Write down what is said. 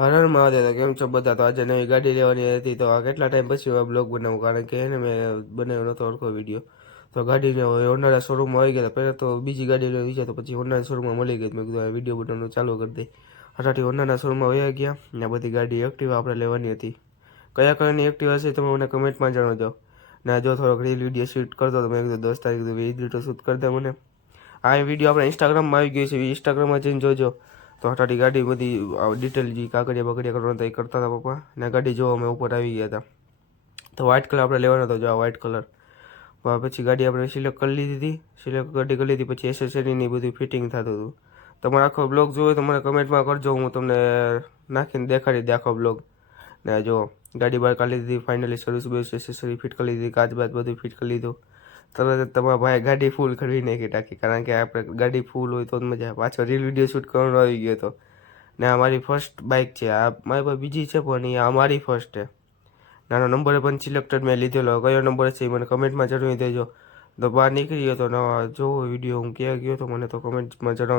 હરણ મહાદેવ તો કેમ છો બધા? તો આજે નવી ગાડી લેવાની હતી, તો આ કેટલા ટાઈમ પછી આ બ્લોગ બનાવું, કારણ કે એને મેં બનાવ્યો નહોતો સરખો વિડીયો. તો ગાડીને હોન્ડાના શોરૂમમાં આવી ગયા. પહેલાં તો બીજી ગાડી લેવી છે, તો પછી હોન્ડાના શોરૂમમાં મળી ગઈ. મેં કીધું આ વિડીયો બનાવવાનું ચાલુ કરી દઈ. હટાટી હોન્ડાના શોરૂમમાં વયા ગયા ને આ બધી ગાડી એક્ટિવા આપણે લેવાની હતી. કયા કલરની એક્ટિવા હશે તમે મને કમેન્ટમાં જણાવજો. ને જો થોડોક રીલ વિડીયો શૂટ કરતો તો મેં કીધું દોસ્તારે કીધું વિડીયો શૂટ કરી દે મને. આ વિડીયો આપણે ઇન્સ્ટાગ્રામમાં આવી ગયો છે, ઇન્સ્ટાગ્રામમાં જઈને જોજો. તો હટાટી ગાડી બધી ડિટેલ જે કાગળિયા બગડિયા કરવાના હતા એ કરતા હતા પપ્પા. ને ગાડી જોવા અમે ઉપર આવી ગયા હતા. તો વ્હાઇટ કલર આપણે લેવાનો હતો, જો આ વ્હાઇટ કલર. પછી ગાડી આપણે સિલેક્ટ કરી લીધી હતી. સિલેક્ટ ગાડી કરી લીધી પછી એસેસરીની બધું ફિટિંગ થતું હતું. તમારે આખો બ્લોગ જોવો તો મને કમેન્ટમાં કરજો, હું તમને નાખીને દેખાડી દે આખો બ્લોગ. ને જો ગાડી બહાર કાઢી દીધી, ફાઇનલી સર્વિસ બેસ એસેસરી ફિટ કરી લીધી, કાચ બાચ બધું ફિટ કરી લીધું. તરત જ તમારા ભાઈ ગાડી ફૂલ કરવી નાખી ટાંકી, કારણ કે આપણે ગાડી ફૂલ હોય તો જ મજા આવે. પાછો રીલ વિડીયો શૂટ કરવાનો આવી ગયો હતો. ને આ મારી ફર્સ્ટ બાઇક છે, આ મારી પાસે બીજી છે પણ એ આ મારી ફર્સ્ટ છે. નાનો નંબર પણ સિલેક્ટેડ મેં લીધેલો, કયો નંબર છે એ મને કમેન્ટમાં જણાવી દેજો. તો બહાર નીકળી ગયો તો નવા જોવો વિડીયો હું ક્યાં ગયો તો મને તો કમેન્ટમાં જણાવજો.